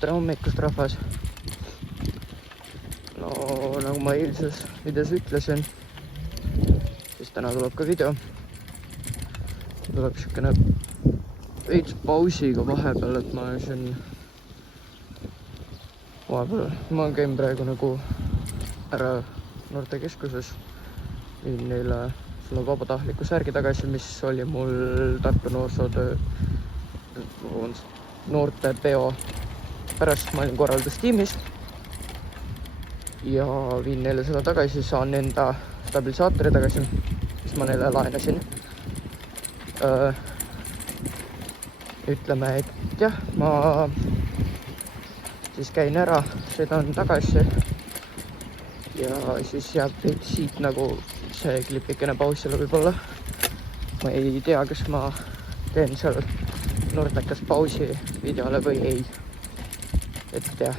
tere hommikust, rahvas! No nagu ma eilses videos ütlesin, siis täna tuleb ka video. Tuleb siukene veits pausiga vahepeal, et ma siin ma käin praegu nagu ära noortekeskuses. Viin neile selle vabatahtliku särgi tagasi, mis oli mul Tartu noorsootöö noortepeo pärast. Ma olin korraldustiimis ja viin neile seda tagasi, saan enda stabilisaatori tagasi, mis ma neile laenasin. Ütleme, et jah, ma siis käin ära, sõidan tagasi ja siis jääb siit nagu see klipikene pausile võib-olla. Ma ei tea, kas ma teen seal noortekas pausi videole või ei. Et jah,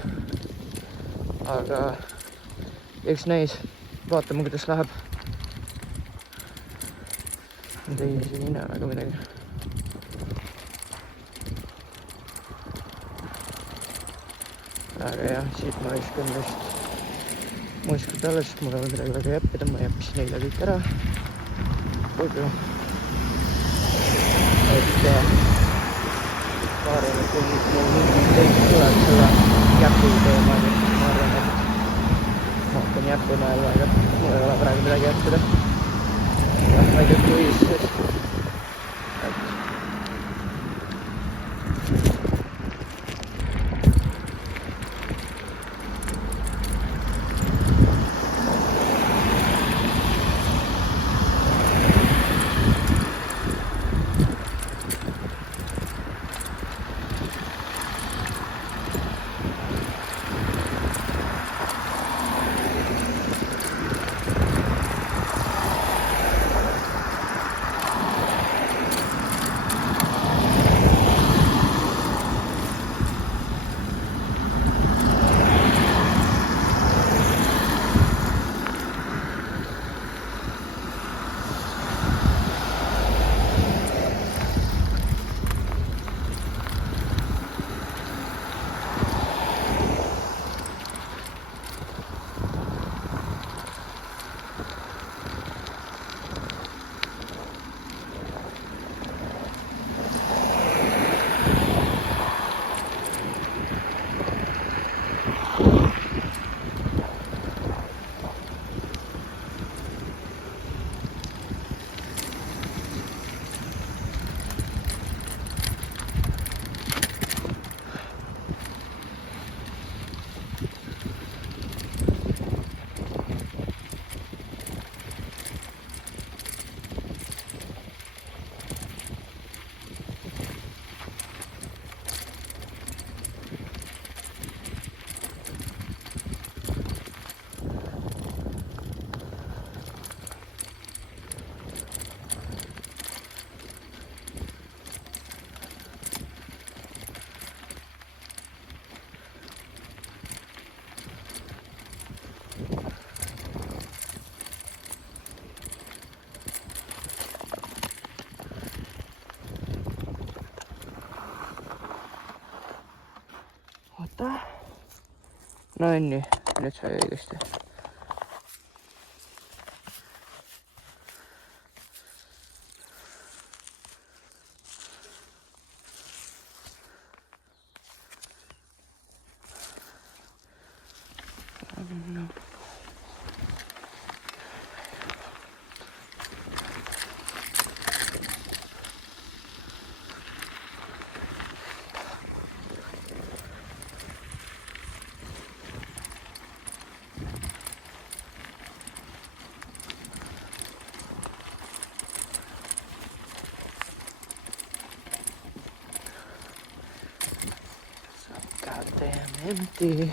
aga eks näis, vaatame, kuidas läheb. Ei siin ei näe väga midagi. Aga jah, siit ma viskan just muiskut alles, mul ei ole midagi väga jäppida, ma jäppisin neile kõik ära. Võib-olla. Et ma arvan, et kui mul mingi teist tuleb selle jäpu teema, siis ma arvan, et ma hakkan jäppima jälle, aga mul ei ole praegu midagi jäppida. Ja ma ei tea, kui siis. Oota. No nii, nüüd sai õigesti. No. Goddamn empty.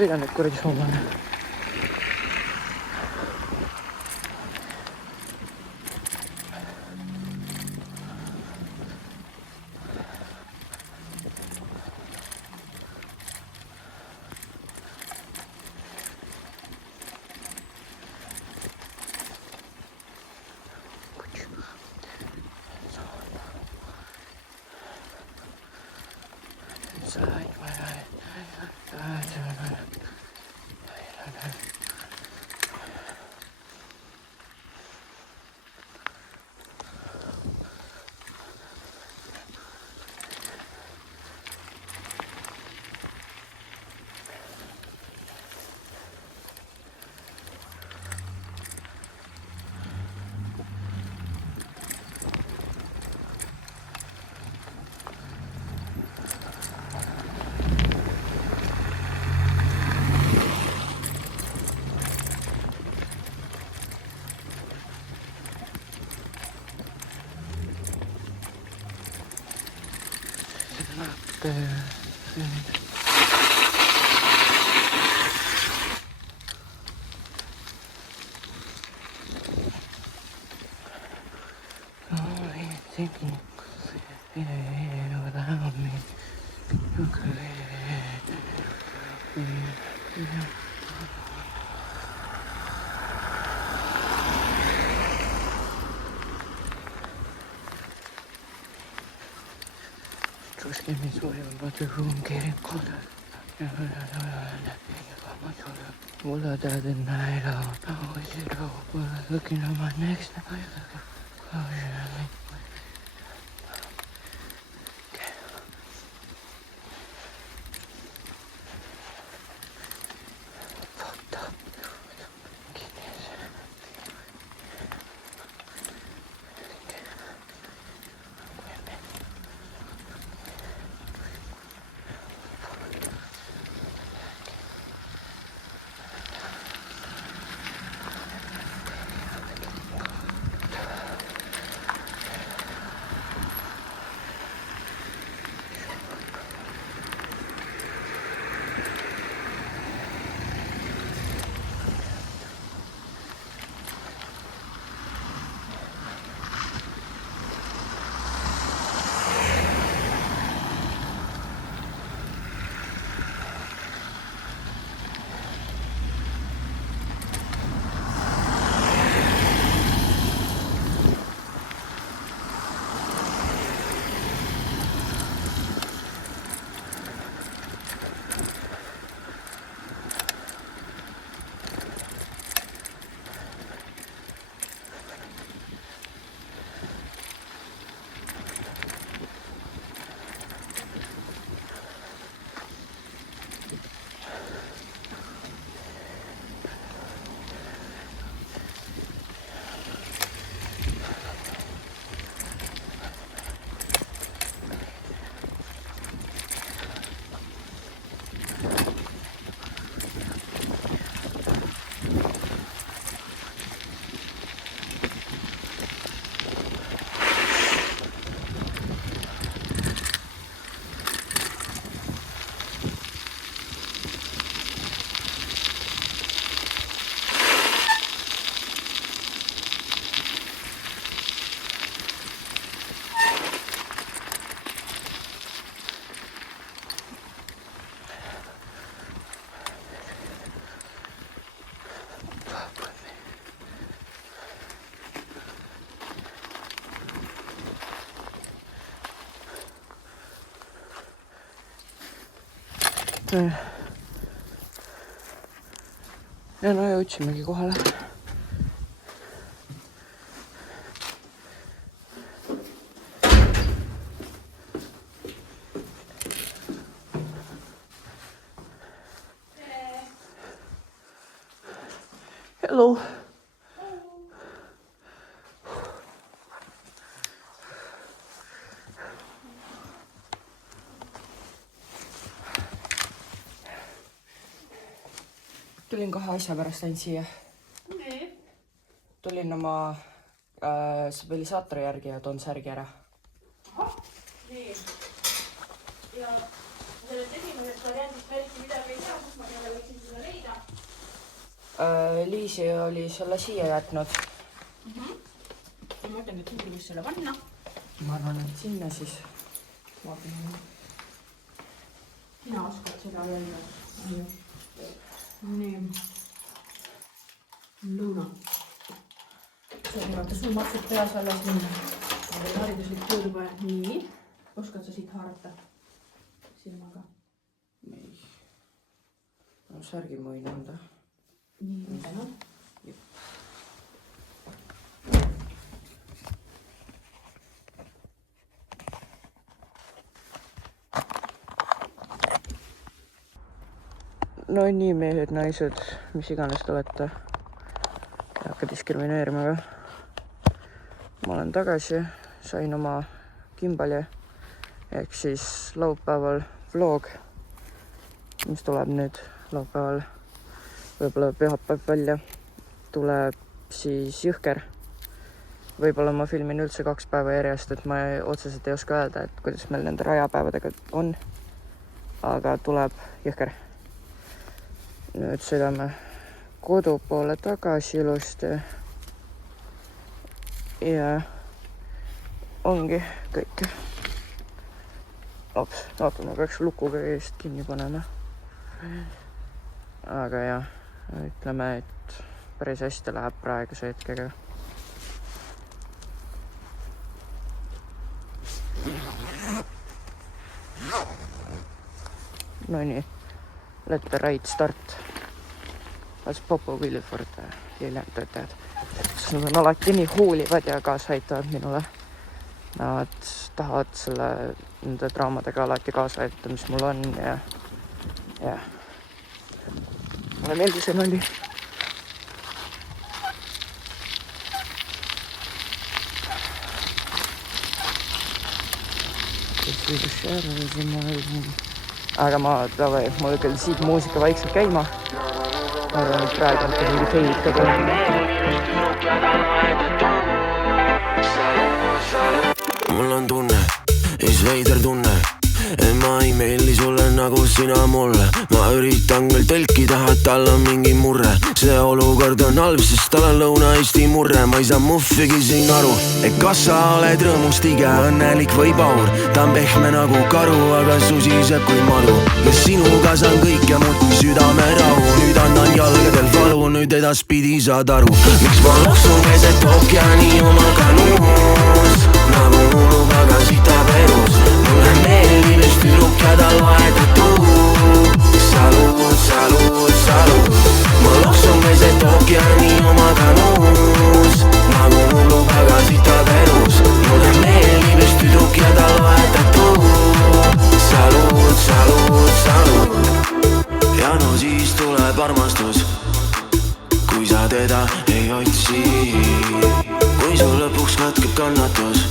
sõida nüüd kuradi soomlane. Just give me sort of about the room getting colder. All of that the night out. How is it over? Looking at my next. Oh, yeah. Ja no jõudsimegi kohale. Hello. Tulin kahe asja pärast ainult siia. Tulin oma stabilisaatori järgi ja toon särgi ära. Ahah, nii. Ja sellest esimesest variandist välti midagi ei tea, kus ma jälle võtsin Liisi oli selle siia jätnud. Ma mõtlen, et kuhugi võiks selle panna. Ma arvan, et sinna siis. Sina oskad seda öelda. Nii. Lõuna. See on vaata sul maksud peas alles minna. Hariduslik töö juba. Nii. Oskad sa siit haarata? Silmaga. Ei. No särgi ma võin anda. Nii, mida no? No nii, mehed, naised, mis iganes te olete. Ei hakka diskrimineerima ka. Ma olen tagasi, sain oma kimbali. Ehk siis laupäeval vlog, mis tuleb nüüd laupäeval, võib-olla pühapäev välja, tuleb siis Jõhker. Võib-olla ma filmin üldse 2 päeva järjest, et ma otseselt ei oska öelda, et kuidas meil nende rajapäevadega on. Aga tuleb Jõhker. Nüüd sõidame kodu poole tagasi ilusti. Ja ongi kõik. Ops, vaata, ma peaks lukuga eest kinni panema. Aga jah, ütleme, et päris hästi läheb praeguse hetkega. No nii, let the ride start. As Popo Williford hiljem töötajad. Nad on alati nii hoolivad ja kaasa aitavad minule. Nad tahavad nende draamadega alati kaasa aidata, mis mul on ja mulle meeldis see nali. Aga mul küll siit muusika vaikselt käima. Ma arvan, et praegu on mingi feid ka tulnud. Mul on tunne, ees veider tunne, et ma ei meeldi sulle nagu sina mulle. Ma üritan küll tõlkida, et tal on mingi murre. See olukord on halb, sest tal on Lõuna-Eesti murre. Ma ei saa muffigi siin aru, et kas sa oled rõõmus tige, õnnelik või paur. Ta on pehme nagu karu, aga susiseb kui madu. Ja sinuga saan kõike muud kui südame rahu. Nüüd annan jalgadel valu, nüüd edaspidi saad aru. Miks ma loksun keset ookeani oma kanuus, nagu hullu pagasita perus. Mulle meeldib just tüdruk ja tal vahetatu. Salut, salut, salut. Ma loksun keset ookeani oma kanuus, nagu hullu pagasita perus. Mulle meeldib just tüdruk ja tal vahetatu. Salut, salut, salut. Ja no siis tuleb armastus, kui sa teda ei otsi. Kui sul lõpuks katkeb kannatus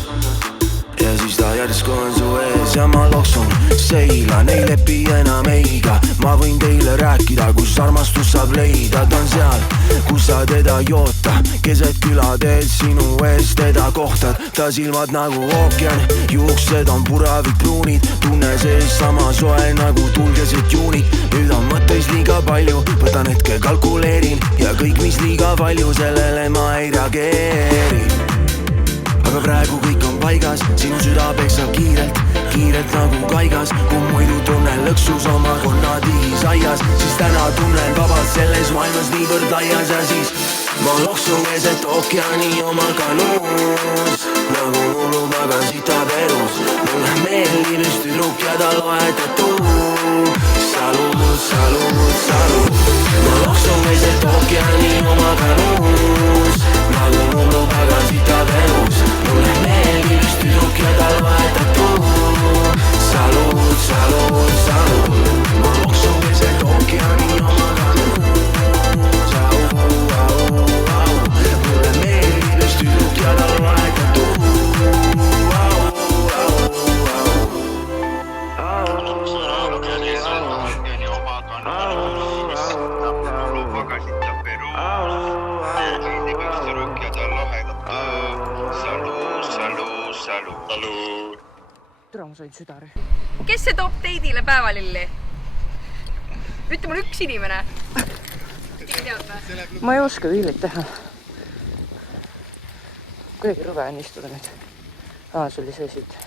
ja siis ta järsku on su ees ja ma loksun, seilan, ei lepi enam eiga. Ma võin teile rääkida, kus armastus saab leida. Ta on seal, kus sa teda ei oota, keset külateed sinu ees teda kohtad. Ta silmad nagu ookean, juuksed on puravik pruunid. Tunne sees sama soe nagu tulgesed juunid. Nüüd on mõtteis liiga palju, võtan hetke kalkuleerin ja kõik, mis liiga palju, sellele ma ei reageeri. Aga praegu kõik on paigas, sinu süda peksab kiirelt, kiirelt nagu kaigas. Kui muidu tunnen lõksus oma konnadihis aias, siis täna tunnen vabalt selles maailmas niivõrd laias. Ja siis ma loksun keset ookeani oma kanuus, nagu hullu pagasita perus. Mulle meeldib just tüdruk ja tal vahetatu. Salut, salut, salut. Ma loksun keset ookeani oma kanuus, nagu hullu pagasita perus. Mulle meeldib just tüdruk ja tal vahetatu. Salut, salut, salut. Ma loksun keset ookeani oma kanuus. Mulle meeldib just tüdruk ja tal vahetatu. Tere, ma sain südari. Kes see toob teidile päevalilli? Ütle mulle üks inimene. ma ei oska viileid teha. Kuidagi rõve on istuda nüüd. See oli see siit.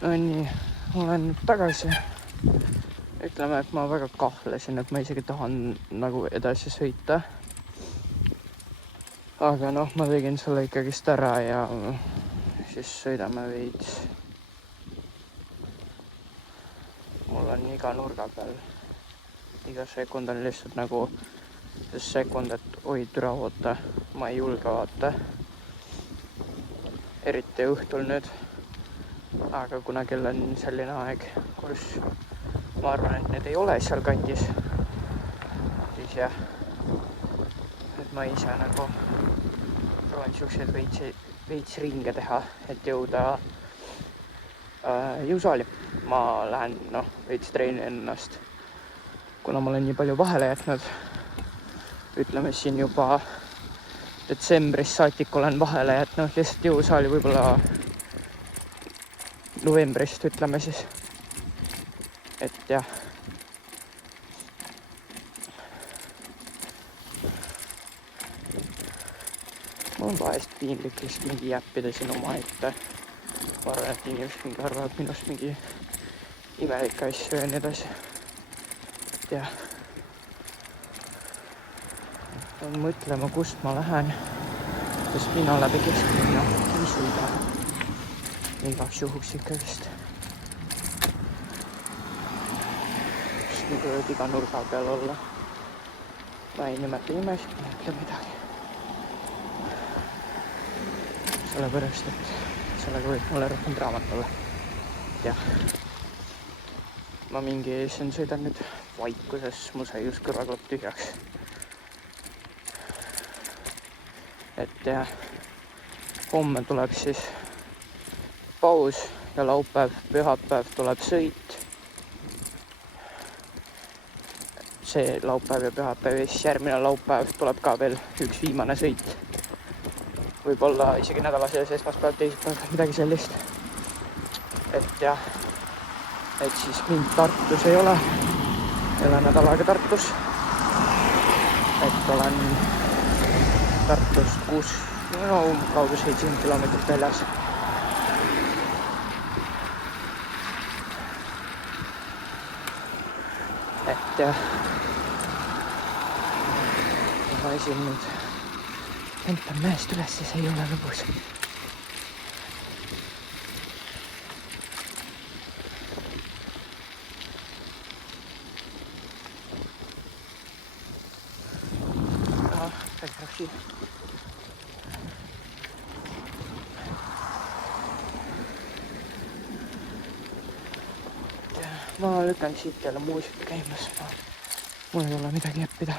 No nii, olen nüüd tagasi. Ütleme, et ma väga kahtlesin, et ma isegi tahan nagu edasi sõita. Aga noh, ma tegin selle ikkagist ära ja siis sõidame veits. Mul on iga nurga peal. Iga sekund on lihtsalt nagu sekund, et oi, türa oota. Ma ei julge vaata. Eriti õhtul nüüd. Aga kuna kell on selline aeg, kus ma arvan, et need ei ole seal kandis, siis jah, et ma ise nagu proovin siukseid veits ringe teha, et jõuda jõusaali. Ma lähen veits treenin ennast, kuna ma olen nii palju vahele jätnud. Ütleme siin juba detsembris saatik olen vahele jätnud lihtsalt jõusaali võib-olla novembrist, ütleme siis, et jah. Mul on vahest piinlik lihtsalt mingi jäppida siin oma ette. Ma arvan, et inimesed mingi arvavad minust mingi imelik asju ja nii edasi. Et jah. Pean mõtlema, kust ma lähen, sest mina läbi kesklinna ei sõida. Igaks juhuks ikka vist. Sest nüüd võivad iga nurga peal olla. Ma ei nimeta nimesid, ma ei ütle midagi. Sellepärast, et sellega võib mulle rohkem draamat olla. Jah. Ma mingi eesen sõidan nüüd vaikuses, mul sai just kõrvaklapp tühjaks. Et jah, homme tuleb siis paus ja laupäev, pühapäev tuleb sõit. See laupäev ja pühapäev ja siis järgmine laupäev tuleb ka veel üks viimane sõit. Võib-olla isegi nädala sees esmaspäev, teisipäev, midagi sellist. Et jah, et siis mind Tartus ei ole. Ei ole nädal aega Tartus. Et olen Tartust 6, kaudu 70 kilomeetrit väljas. et ma esin nüüd lentan mäest üles, siis ei ole lõbus. Ma lükkan siit jälle muusika käimas, mul ei ole midagi jäppida.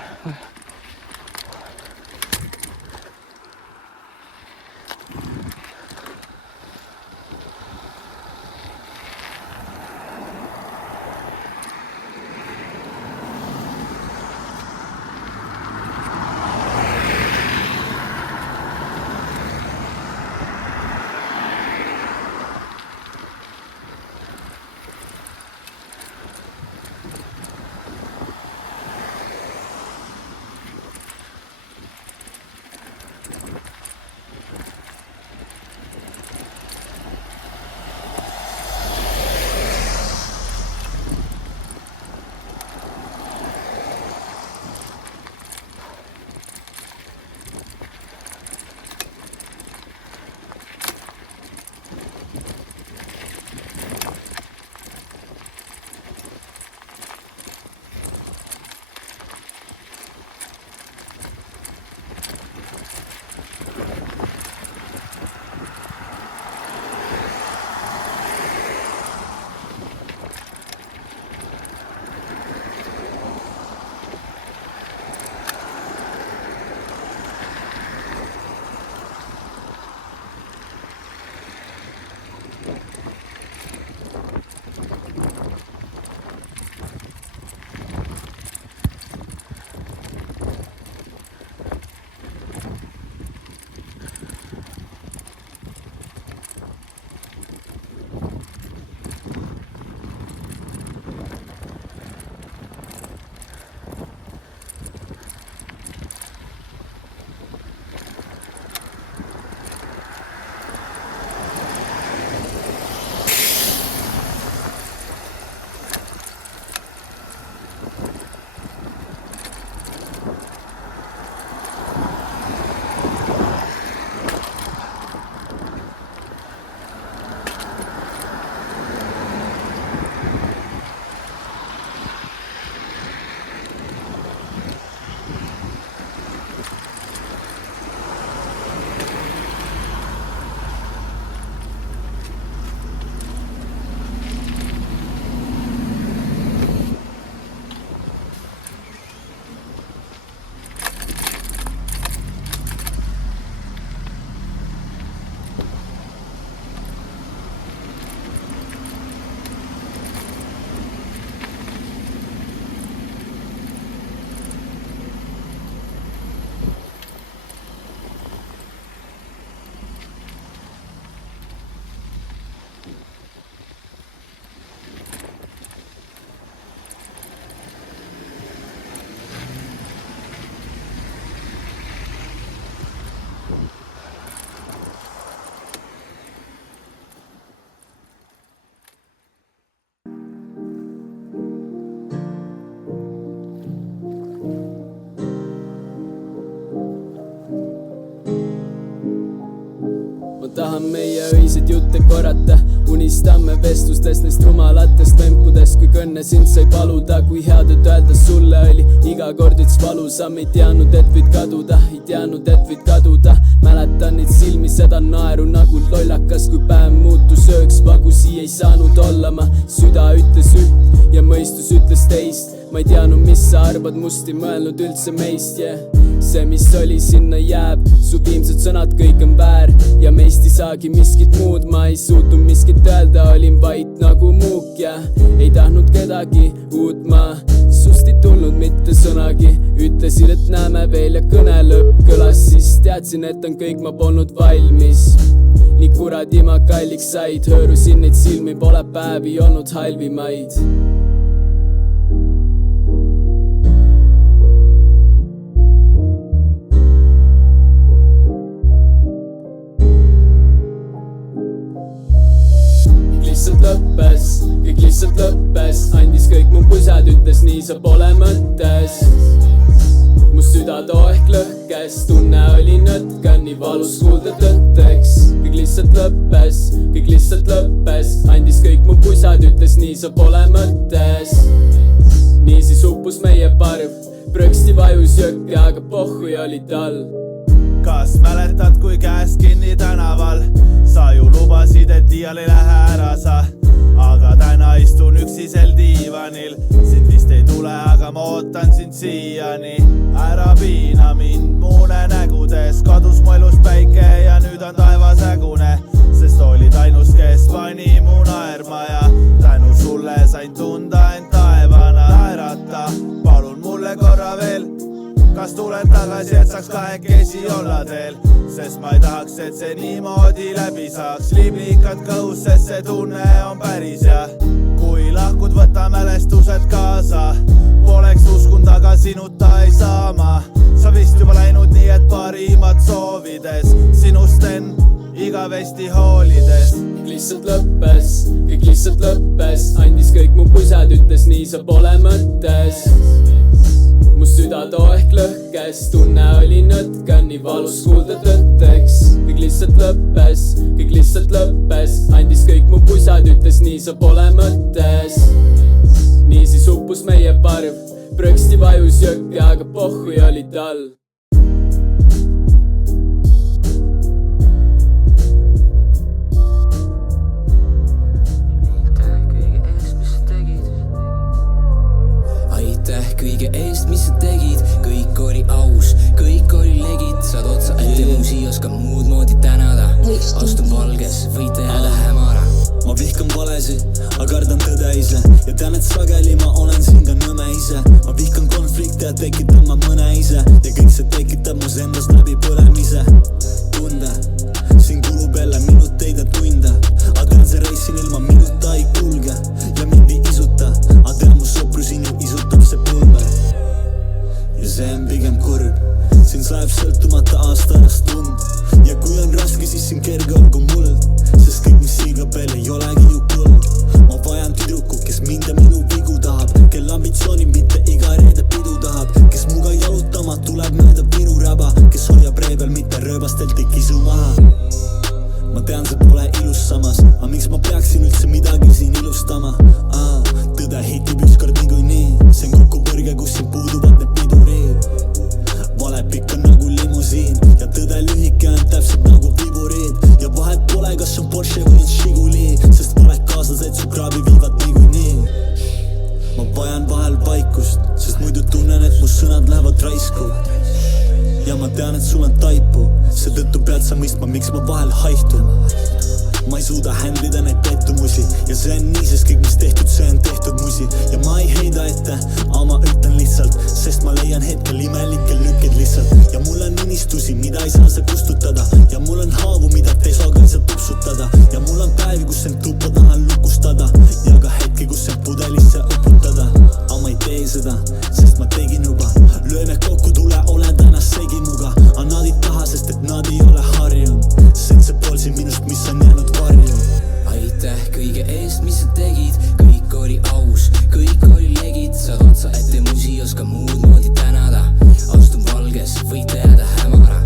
tahan meie öiseid jutte korrata, unistame vestlustes neist rumalatest tempudest, kui kõnne sind sai paluda, kui headet öelda sulle oli iga kord üks valusam, ei teadnud, et võid kaduda, ei teadnud, et võid kaduda, mäletan neid silmi, seda naeru nagu lollakas, kui päev muutus ööks, vagusi ei saanud olla, ma süda ütles üht ja mõistus ütles teist, ma ei teadnud, mis sa arvad must, ei mõelnud üldse meist, yeah. See, mis oli, sinna jääb, su viimsed sõnad kõik on väär ja meist ei saagi miskit muud, ma ei suutnud miskit öelda, olin vait nagu muuk ja ei tahtnud kedagi uut, ma sust ei tulnud mitte sõnagi, ütlesid, et näeme veel ja kõne lõpp kõlas, siis teadsin, et on kõik, ma polnud valmis. Nii kuradi ma kalliks said, hõõrusin neid silmi, pole päevi olnud halvimaid. Lihtsalt lõppes, kõik lihtsalt lihtsalt lõppes, andis kõik mu pusad, ütles nii sa pole mõttes. Mu süda too ehk lõhkes, tunne oli nõtka, nii valus kuulda tõtteks. Kõik lihtsalt lõppes, andis kõik mu pusad, ütles nii sa pole mõttes. Niisiis uppus meie parv, prõksti vajus jõkke, aga pohhui oli tal. Kas mäletad, kui käest kinni tänaval? Sa ju lubasid, et iial ei lähe ära sa. Aga täna istun üksi sel diivanil. Sind vist ei tule, aga ma ootan sind siiani. Ära piina mind muune nägudes. Kadus mu elus päike ja nüüd on taevas ägune. Sest olid ainus, kes pani mu naerma ja tänu sulle sain tunda end taevana. Naerata, palun mulle korra veel. Kas tulen tagasi, et saaks kahekesi olla teel? Sest ma ei tahaks, et see niimoodi läbi saaks. Liblikad kõhus, sest see tunne on päris ja kui lahkud, võta mälestused kaasa. Poleks uskund, aga sinuta ei saa ma. Sa vist juba läinud nii, et parimad soovides sinust en igavesti hoolides. Kõik lihtsalt lõppes, andis kõik mu pusad, ütles nii sa pole mõttes. Mu süda too ehk lõhkes, tunne oli nõtka, nii valus kuulda tõtteks. Kõik lihtsalt lõppes, andis kõik mu pusad, ütles nii sa pole mõttes. Niisiis uppus meie parv, prõksti vajus jõkke, aga pohhui oli tal. Kõige eest, mis sa tegid, kõik oli aus, kõik oli legit. Saad otsa ette muusi, oskan muud moodi tänada. Astun valges, võite jääda hämara. Ma vihkan valesid, aga kardan tõde ise. Ja tean, et sageli ma olen siin ka nõme ise. Ma vihkan konflikte ja tekitan ma mõne ise. Ja kõik see tekitab mus endast läbi põlemise. Tunde, siin kulub jälle minuteid ja tunde. Aga tean, see reis siin ilma minuta ei kulge. Ja mind ei isuta, aga tean, mu sõpru siin ju isutab see pulber. Ja see on pigem kurb, siin sajab sõltumata aastanast tund. Ja kui on raske, siis siin kerge olgu muld. Sest kõik, mis siigab veel, ei olegi ju kuld. Ma vajan tüdruku, kes mind ja minu vigu tahab. Kel ambitsioonid mitte iga reede pidu tahab. Kes muga jalutama tuleb mööda Viru raba. Kes hoiab ree peal, mitte rööbastelt ei kisu maha. Ma tean, see pole ilus samas, aga miks ma peaksin üldse midagi siin ilustama? Tõde hitib ükskord niikuinii. See on kokkupõrge, kus siin puuduvad need pidurid. Valepik on nagu limusiin ja tõde lühike on täpselt nagu viburiid. Ja vahet pole, kas on Porsche või Žiguli, sest valed kaaslased su kraavi viivad niikuinii. Ma vajan vahel vaikust, sest muidu tunnen, et mu sõnad lähevad raisku. Ja ma tean, et sul on taipu, seetõttu pead sa mõistma, miks ma vahel haihtun. Ma ei suuda händlida neid pettumusi ja see on nii, sest kõik mis tehtud, see on tehtud musi. Ja ma ei heida ette, aga ma ütlen lihtsalt, sest ma leian hetkel imelikke lükkeid lihtsalt. Ja mul on unistusi, mida ei saa sa kustutada. Ja mul on haavu, mida te ei saa ka lihtsalt tupsutada. Ja mul on päevi, kus end tuppa tahan lukustada. Ja ka hetki, kus end pudelisse uputada. Aga ma ei tee seda, sest ma tegin juba. Lööme kokku, tule, ole täna segi muga. Aga nad ei taha, sest et nad ei ole harjunud. Sest see pool siin minust, mis on jäänud varju. Aitäh kõige eest, mis sa tegid, kõik oli aus, kõik oli legit. Saad otsa ette muusi, oskan muud moodi tänada. Astun valges, võite jääda hämara.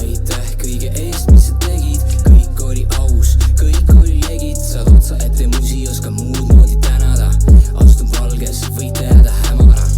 Aitäh kõige eest, mis sa tegid, kõik oli aus, kõik oli legit. Saad otsa ette muusi, oskan muud moodi tänada. Astun valges, võite jääda hämara.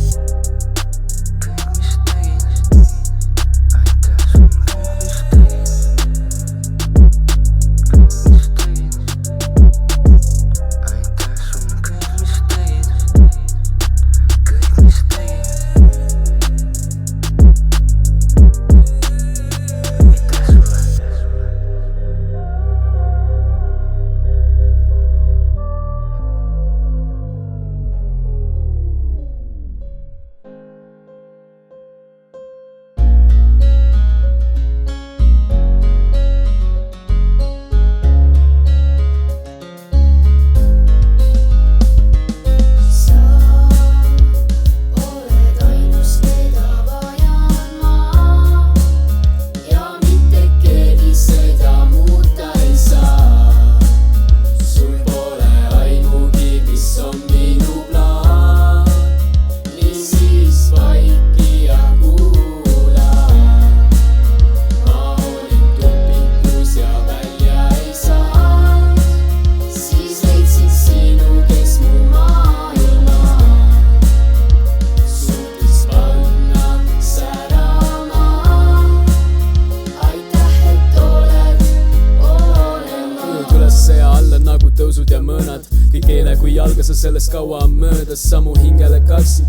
kas kaua on möödas, samu hingele kaksik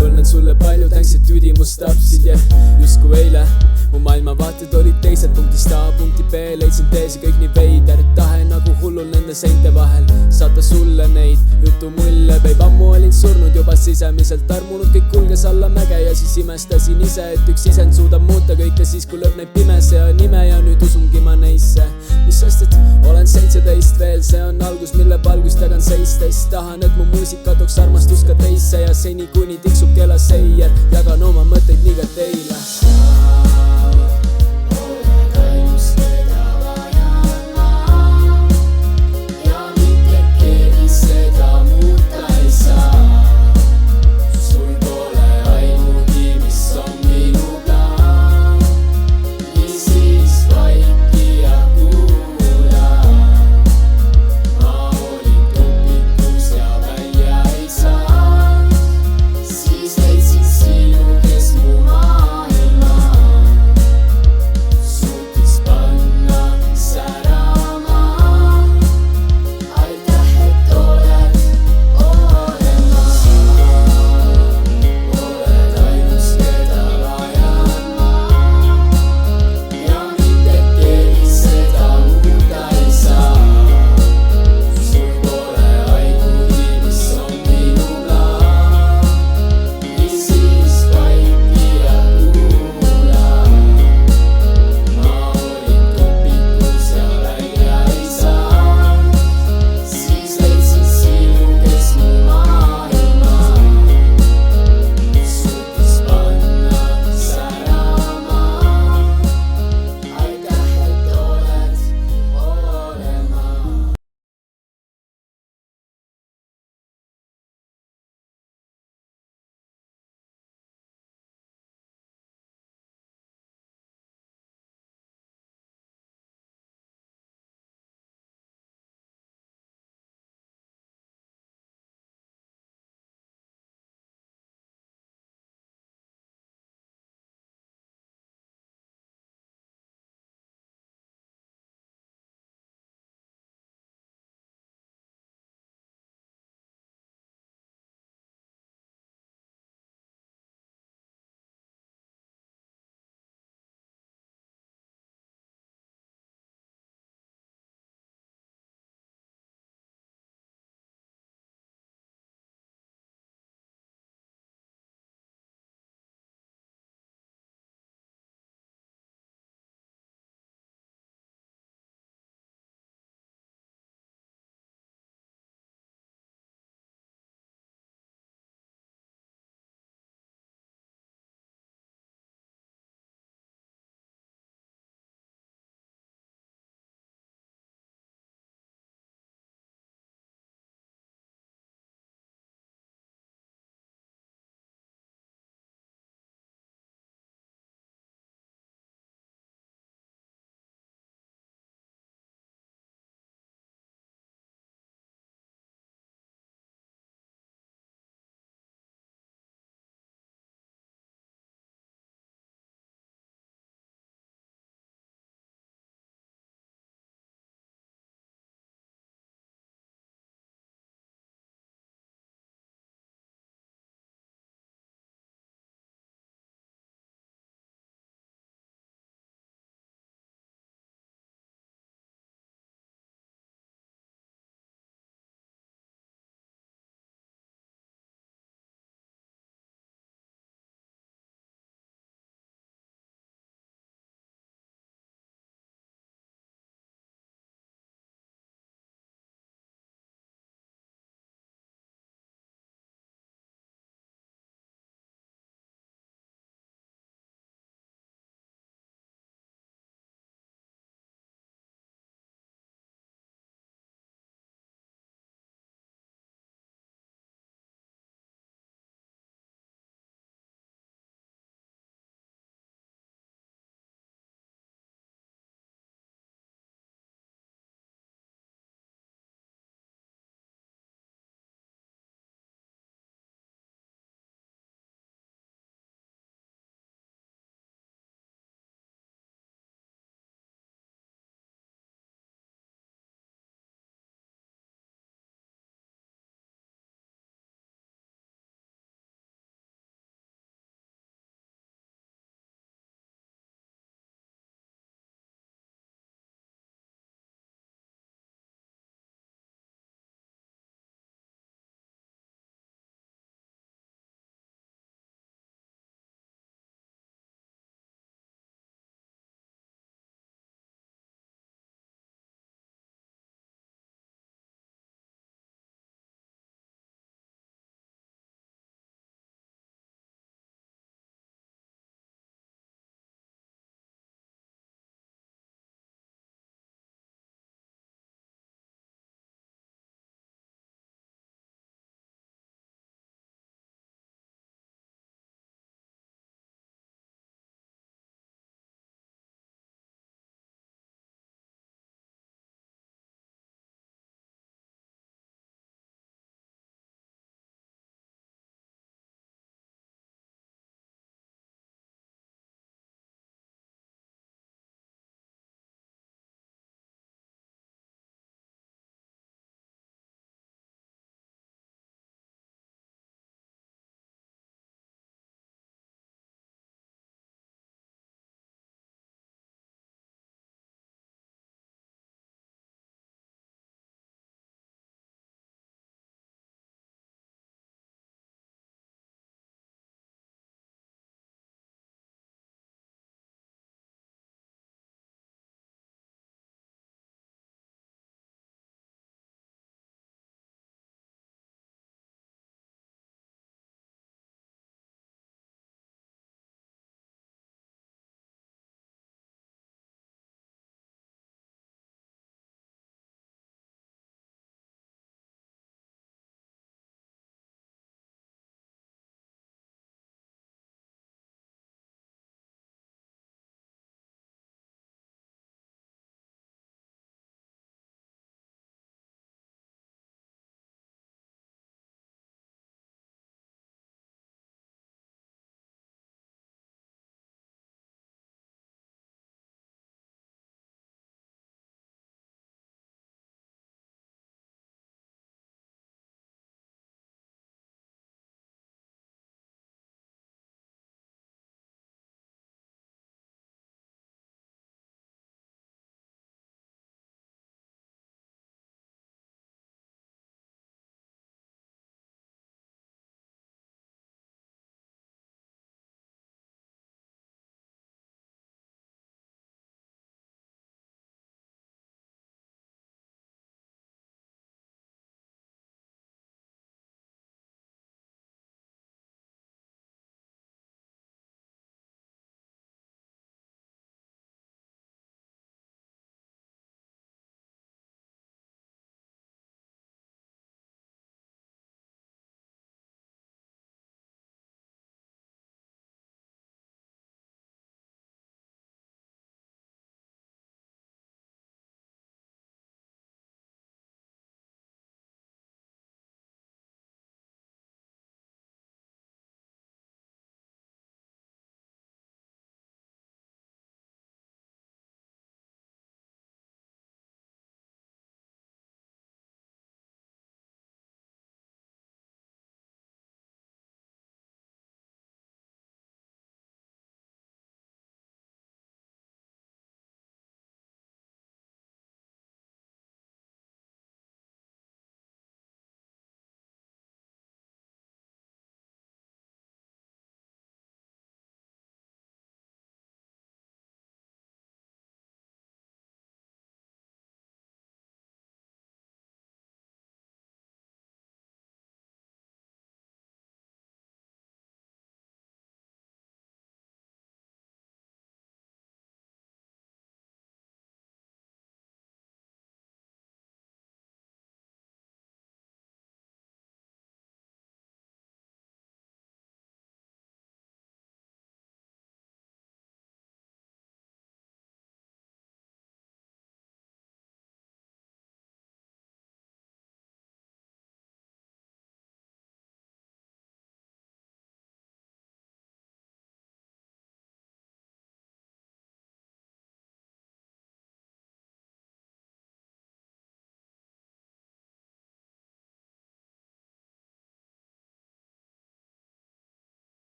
Õnnen sulle palju tänks, et üdimust tapsid ja justkui eile mu maailmavaated olid teised punktist A punkti B leidsin teesi kõik nii veider tahe nagu hullul nende seinte vahel saata sulle neid jutumulle Babe ammu olin surnud juba sisemiselt armunud kõik kulges alla mäge ja siis imestasin ise et üks isend suudab muuta kõike siis kui lõpp neid pimese ja nime ja nüüd usungi ma neisse mis sest et olen 17 veel see on algus mille valgus tagan seistes tahan et mu muusika tooks armastust ka teisse ja seni kuni tiksub kellaseie jagan oma mõtteid nii ka teile Siis leidsin sinu, kes mu maailma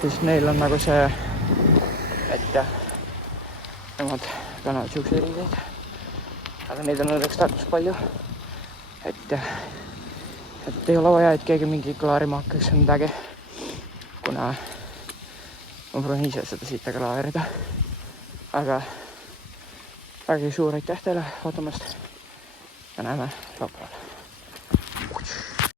siis neil on nagu see, et nemad kannavad siukseid riideid. Aga neid on õnneks Tartus palju. Et ei ole vaja, et keegi mingi klaarima hakkaks midagi, kuna ma proovin ise seda siit klaarida. Aga väga suur aitäh teile vaatamast ja näeme laupäeval.